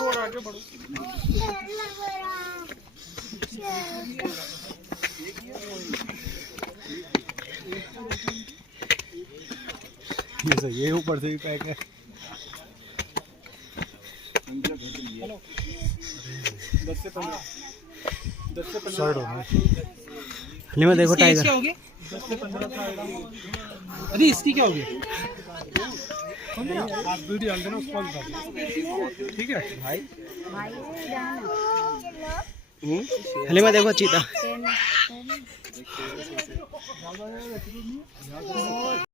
थोड़ा आगे बढ़ो। ये ऊपर से भी पैक है। हेलो 10 से 15 शर्ट होगा। हलीमा देखो टाइगर। क्या होगी 10 से 15 अरे इसकी क्या होगी? आप वीडियो डाल देना उसको बता दो। ठीक है भाई हलीमा देखो चीता।